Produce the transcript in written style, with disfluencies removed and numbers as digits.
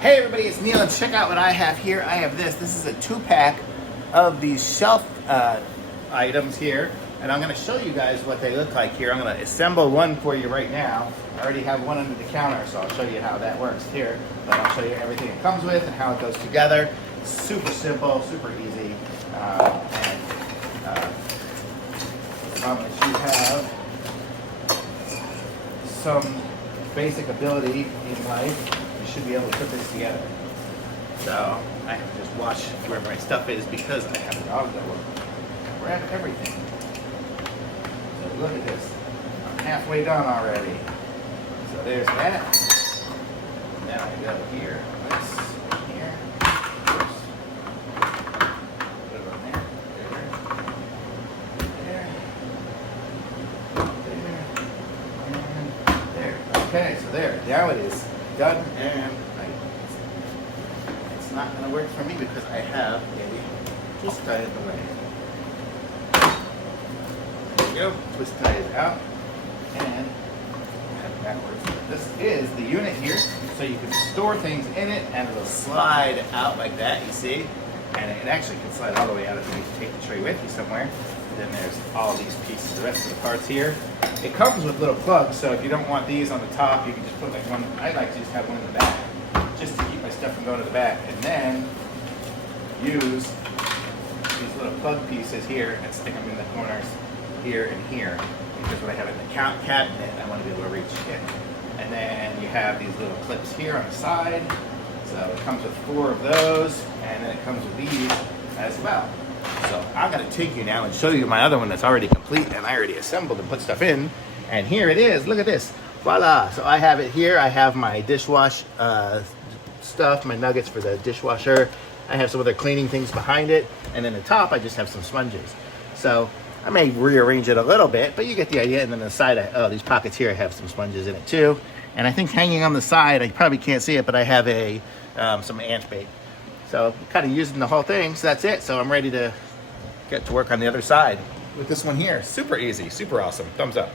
Hey everybody, it's Neil, and check out what I have here. I have this. This is a 2-pack of these shelf items here, and I'm going to show you guys what they look like here. I'm going to assemble one for you right now. I already have one under the counter, so I'll show you how that works here. But I'll show you everything it comes with and how it goes together. Super simple, super easy. As long as you have some basic ability in life, you should be able to put this together. So I have to just watch where my stuff is because I have a dog that will grab everything. So look at this. I'm halfway done already. So there's that. Now I go here. This, here. Oops. Put it on there. There. Okay, so there. Now it is done, and it's not going to work for me because I have a twist tie in the way. There you go. Twist tie is out, and have it backwards. This is the unit here, so you can store things in it, and it'll slide out like that. You see, and it actually can slide all the way out if you take the tray with you somewhere. Then there's all these pieces, the rest of the parts here. It comes with little plugs, so if you don't want these on the top, you can just put like one. I like to just have one in the back, just to keep my stuff from going to the back, and then use these little plug pieces here and stick them in the corners here and here, because when I have it in the cabinet, I want to be able to reach it. And then you have these little clips here on the side, so it comes with 4 of those, and then it comes with these as well. So I'm going to take you now and show you my other one that's already complete, and I already assembled and put stuff in. And here it is. Look at this. Voila. So I have it here. I have my dishwash stuff, my nuggets for the dishwasher. I have some other cleaning things behind it. And then the top, I just have some sponges. So I may rearrange it a little bit, but you get the idea. And then the side, these pockets here, I have some sponges in it too. And I think hanging on the side, I probably can't see it, but I have some ant bait. So kind of using the whole thing, so that's it. So I'm ready to get to work on the other side with this one here. Super easy, super awesome. Thumbs up.